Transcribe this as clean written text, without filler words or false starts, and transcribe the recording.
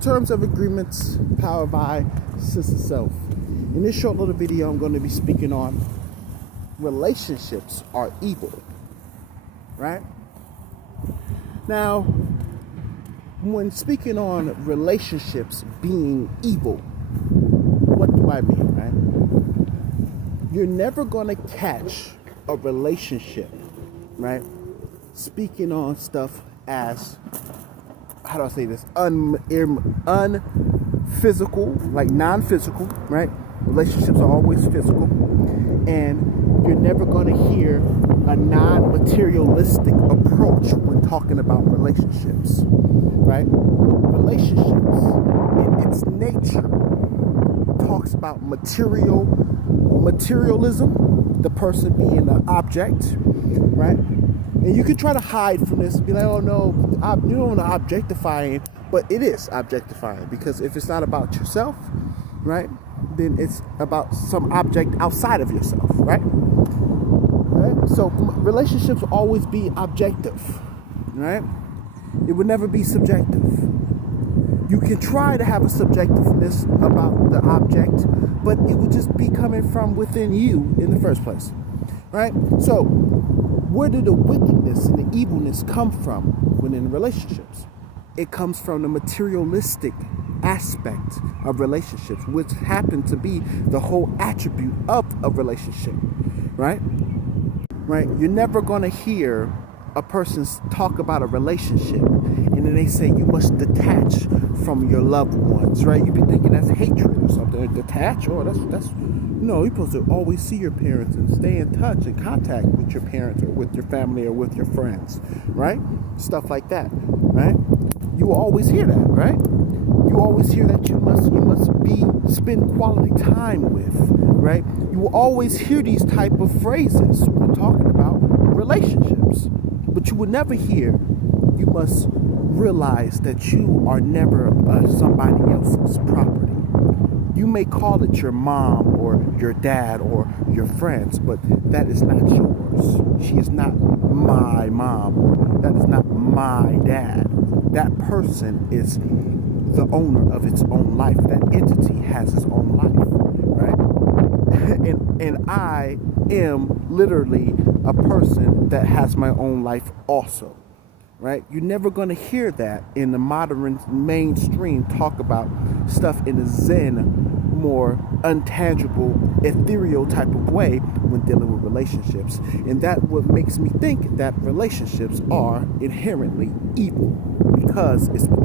Terms of Agreements, powered by Sister Self. In this short little video, I'm going to be speaking on relationships are evil, right? Now, when speaking on relationships being evil, what do I mean, right? You're never going to catch a relationship, right, speaking on stuff as, how do I say this, unphysical, like non-physical, right? Relationships are always physical, and you're never going to hear a non-materialistic approach when talking about relationships, right? Relationships, in its nature, talks about materialism, the person being an object, right? And you can try to hide from this and be like, oh no, you don't want to objectify it, but it is objectifying, because if it's not about yourself, right, then it's about some object outside of yourself, right? So relationships will always be objective, right? It would never be subjective. You can try to have a subjectiveness about the object, but it would just be coming from within you in the first place, right? So where did the wickedness and the evilness come from when in relationships? It comes from the materialistic aspect of relationships, which happen to be the whole attribute of a relationship, right? Right? You're never going to hear a person talk about a relationship and then they say you must detach from your loved ones, right? You'd be thinking that's hatred or something. Detach? Oh, that's no, you're supposed to always see your parents and stay in touch and contact with your parents or with your family or with your friends, right? Stuff like that, right? You will always hear that, right? You always hear that you must spend quality time with, right? You will always hear these type of phrases when talking about relationships, but you will never hear you must realize that you are never somebody else's property. You may call it your mom or your dad or your friends, but that is not yours. She is not my mom, or that is not my dad. That person is the owner of its own life. That entity has its own life, right? And I am literally a person that has my own life also, right? You're never going to hear that in the modern mainstream talk about stuff in a Zen, more untangible, ethereal type of way when dealing with relationships. And that what makes me think that relationships are inherently evil, because it's